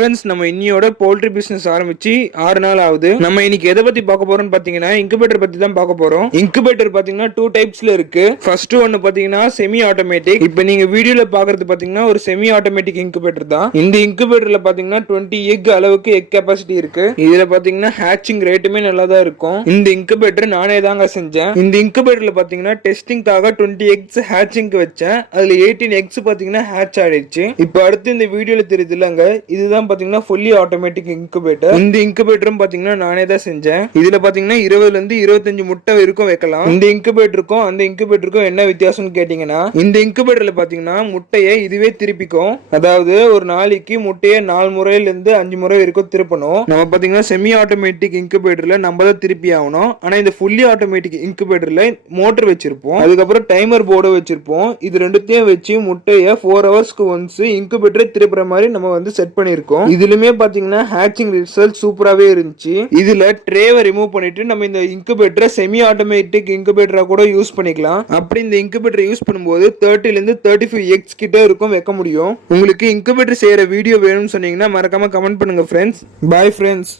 Friends, நம்ம இன்னியோட poultry business ஆரம்பிச்சு 6 நாள் ஆகுது. நம்ம இன்னைக்கு எதை பத்தி பார்க்க போறோம்னு பாத்தீங்கன்னா இன்குபேட்டர் பத்தி தான் பார்க்க போறோம். இன்குபேட்டர் பாத்தீங்கன்னா 2 டைப்ஸ்ல இருக்கு. ஃபர்ஸ்ட் ஒன்னு பாத்தீங்கன்னா செமி ஆட்டோமேட்டிக். இப்போ நீங்க வீடியோல பாக்குறது பாத்தீங்கன்னா ஒரு செமி ஆட்டோமேட்டிக் இன்குபேட்டர் தான். இந்த இன்குபேட்டர்ல பாத்தீங்கன்னா 20 எக் அளவுக்கு எக் கெபாசிட்டி இருக்கு. இதுல பாத்தீங்கன்னா ஹேச்சிங் ரேட்டுமே நல்லா தான் இருக்கும். இந்த இன்குபேட்டர் நானே தாங்க செஞ்சேன். இந்த இன்குபேட்டர்ல பாத்தீங்கன்னா டெஸ்டிங்காக 20 எக்ஸ் ஹேச்சிங்க்கு வச்சேன். அதுல 18 எக்ஸ் பாத்தீங்கன்னா ஹேட்ச் ஆயிடுச்சு. இப்போ அடுத்து இந்த வீடியோல தெரியுது இல்லங்க, இதுதான் பாத்தீங்கன்னா ஃபுல்லி ஆட்டோமேட்டிக் இன்குபேட்டர். இந்த இன்குபேட்டரும் பாத்தீங்கன்னா நானே தான் செஞ்சேன். இதுல பாத்தீங்கன்னா 20 ல இருந்து 25 முட்டை வரைக்கும் வைக்கலாம். இந்த இன்குபேட்டருக்கும் அந்த இன்குபேட்டருக்கும் என்ன வித்தியாசம்னு கேட்டீங்கன்னா, இந்த இன்குபேட்டர்ல பாத்தீங்கன்னா முட்டையை இதுவே திருப்பிக்கும். அதாவது ஒரு நாளைக்கு முட்டையை 4 முறையில இருந்து 5 முறை வரைக்கும் திருப்பணும். நம்ம பாத்தீங்கன்னா செமி ஆட்டோமேட்டிக் இன்குபேட்டர்ல நம்ம தான் திருப்பி ஆகணும். ஆனா இந்த ஃபுல்லி ஆட்டோமேட்டிக் இன்குபேட்டர்ல மோட்டர் வச்சிருப்போம், அதுக்கப்புறம் டைமர் போர்டு வச்சிருப்போம். இது ரெண்டுத்தையும் வச்சு முட்டையை 4 ஹவர்ஸ்க்கு ஒன்ஸ் இன்குபேட்டரை திருப்புற மாதிரி நம்ம வந்து செட் பண்ணிருக்கோம். இதுலயுமே பாத்தீங்கன்னா ஹேச்சிங் ரிசல்ட் சூப்பராகவே இருந்துச்சு. இதுல ட்ரேவை ரிமூவ் பண்ணிட்டு நம்ம இந்த இன்குபேட்டரை செமி ஆட்டோமேட்டிக் இன்குபேட்டரா கூட யூஸ் பண்ணிக்கலாம். அப்படி இந்த இன்குபேட்டரை யூஸ் பண்ணும்போது 30 ல இருந்து 35 எக்ஸ் கிட்ட இருக்கும் வைக்க முடியும். உங்களுக்கு இன்குபேட்டர் செய்யற வீடியோ வேணும்னு சொன்னீங்கன்னா மறக்காம கமெண்ட் பண்ணுங்க ஃப்ரெண்ட்ஸ். Bye friends.